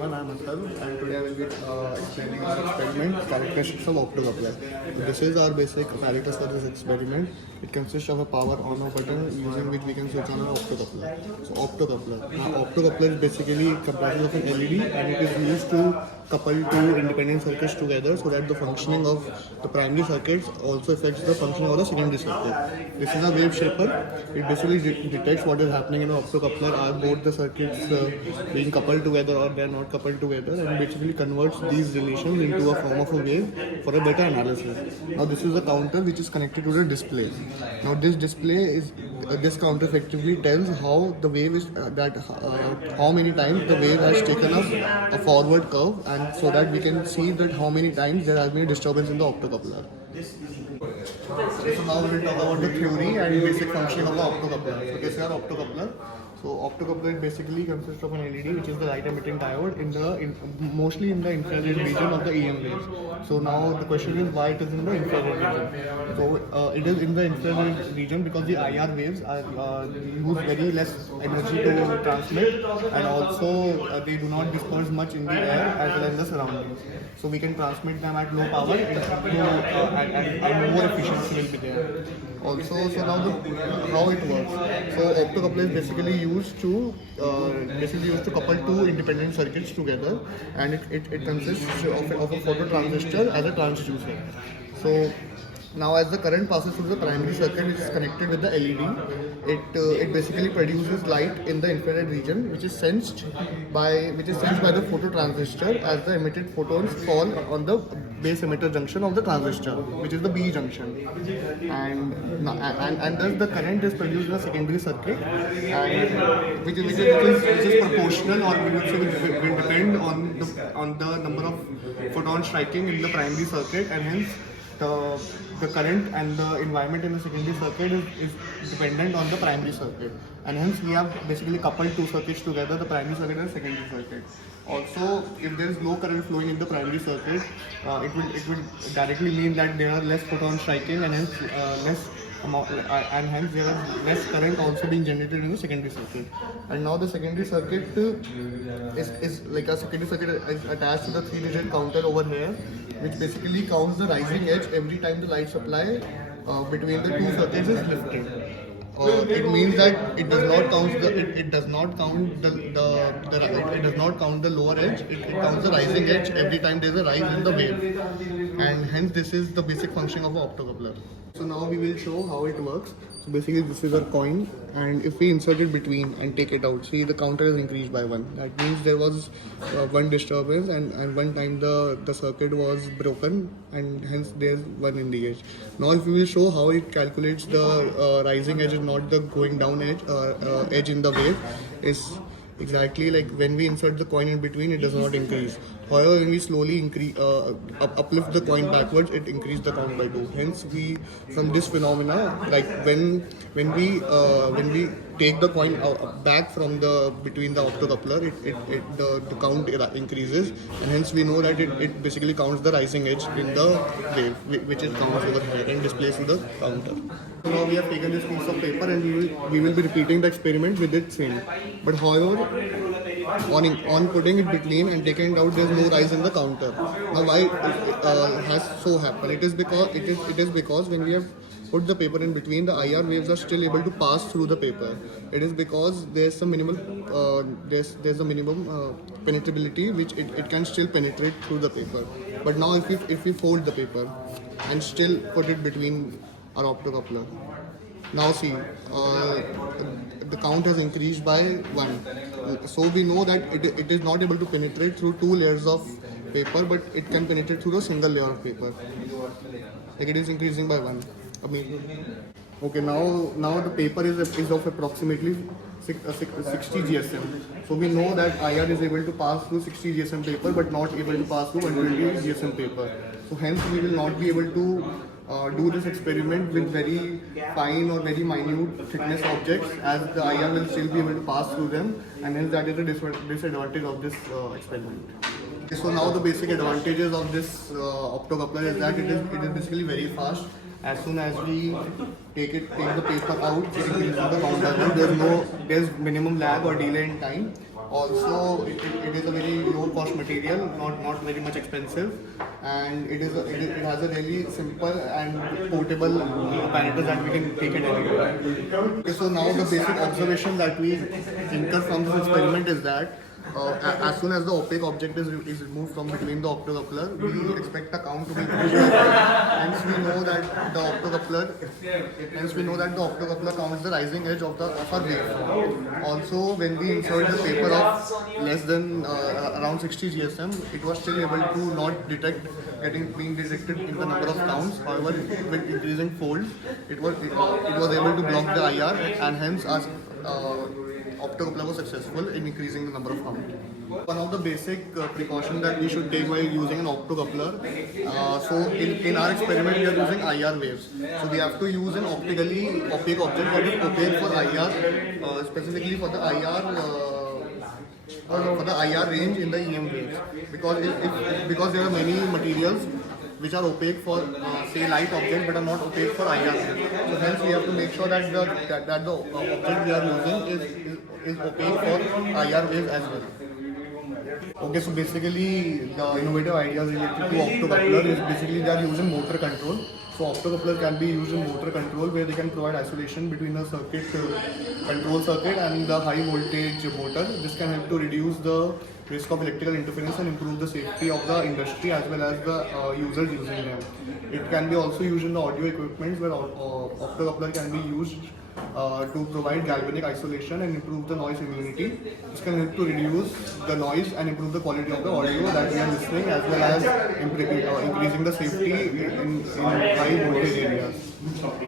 I'm Atharva, and today I will be explaining our experiment, characteristics of Optocoupler. So this is our basic apparatus for this experiment. It consists of a power on off button using which we can switch on our Optocoupler. So Optocoupler. Now Optocoupler is basically comprises of an LED and it is used to couple two independent circuits together so that the functioning of the primary circuits also affects the functioning of the secondary circuit. This is a wave shaper. It basically detects what is happening in the optocoupler. Are both the circuits being coupled together or they are not coupled together, and basically converts these relations into a form of a wave for a better analysis. Now this is a counter which is connected to the display. Now this display is this counter effectively tells how the wave is how many times the wave has taken up a forward curve, and so that we can see that how many times there has been a disturbance in the optocoupler. So now we will talk about the theory and basic functioning of the optocoupler. So this is our optocoupler. So optocoupler basically consists of an LED, which is the light emitting diode mostly in the infrared region of the EM waves. So now the question is why it is in the infrared region. So it is in the infrared region because the IR waves use very less energy to transmit, and also they do not disperse much in the air as well as the surroundings. So we can transmit them at low power and more efficiency will be there. Also, so now how it works. So optocoupler is basically used to couple two independent circuits together, and it consists of a phototransistor as a transducer. So now as the current passes through the primary circuit which is connected with the LED, it basically produces light in the infrared region which is sensed by the phototransistor as the emitted photons fall on the base emitter junction of the transistor, which is the B junction, and thus the current is produced in a secondary circuit, and which is proportional, or we would say will depend on the number of photons striking in the primary circuit, and hence the current and the environment in the secondary circuit is dependent on the primary circuit, and hence we have basically coupled two circuits together, the primary circuit and the secondary circuit. Also, if there is low current flowing in the primary circuit, it will directly mean that there are less photons striking, and hence there is less current also being generated in the secondary circuit. And now the secondary circuit is like a secondary circuit is attached to the 3-digit counter over here, which basically counts the rising edge every time the light supply between the two circuits is lifted. It means that it does not count the lower edge. It counts the rising edge every time there is a rise in the wave, and hence this is the basic function of an optocoupler. So now we will show how it works. So basically this is a coin, and if we insert it between and take it out, see the counter is increased by 1. That means there was one disturbance, and one time the circuit was broken, and hence there's 1 in the edge. Now if we will show how it calculates the rising edge and not the going down edge in the wave, is exactly like when we insert the coin in between, it does not increase. However, when we slowly uplift the coin backwards, it increases the count by 2. Hence, from this phenomena, like when we take the coin back from between the optocoupler, the count increases, and hence we know that it basically counts the rising edge in the wave, which is counts over here and displays to the counter. So now we have taken this piece of paper, and we will be repeating the experiment with it same. But however, on putting it between and taking it out, there is no rise in the counter. Now why it has so happened? It is because when we have put the paper in between, the IR waves are still able to pass through the paper. It is because there's some minimal there's a minimum penetrability which it can still penetrate through the paper. But now if we fold the paper and still put it between our optocoupler, now see the count has increased by 1. So we know that it is not able to penetrate through 2 layers of paper, but it can penetrate through a single layer of paper. Like it is increasing by 1. Okay, now the paper is of approximately 60 GSM. So we know that IR is able to pass through 60 GSM paper, but not able to pass through 120 GSM paper. So hence we will not be able to do this experiment with very fine or very minute thickness objects, as the IR will still be able to pass through them, and hence that is the disadvantage of this experiment. So now the basic advantages of this optocoupler is that it is basically very fast. As soon as we take the paper out, it increases the count by 1. There's minimum lag or delay in time. Also, it is a very low cost material, not very much expensive, and it has a really simple and portable apparatus that we can take it anywhere. Okay, so now the basic observation that we infer from this experiment is that as soon as the opaque object is removed from between the optocoupler, we expect the count to be increased. Hence we know that the optocoupler counts the rising edge of our wave. Also, when we insert the paper of less than around 60 GSM, it was still able to not detect being detected in the number of counts. However, with increasing folds, it was able to block the IR, and hence our optocoupler was successful in increasing the number of counts. One of the basic precautions that we should take while using an optocoupler, so in our experiment we are using IR waves. So we have to use an optically opaque object that is opaque for IR, specifically for the IR range in the EM waves, because there are many materials which are opaque for say light objects but are not opaque for IR waves. So hence we have to make sure that the object we are using is opaque for IR waves as well. Okay, so basically the innovative ideas related to optocoupler is basically they are using motor control. So optocoupler can be used in motor control where they can provide isolation between the circuit control circuit and the high voltage motor. This can help to reduce the risk of electrical interference and improve the safety of the industry as well as the users using them. It can be also used in the audio equipment where optocoupler can be used to provide galvanic isolation and improve the noise immunity. This can help to reduce the noise and improve the quality of the audio that we are listening, as well as increasing the safety in high voltage areas.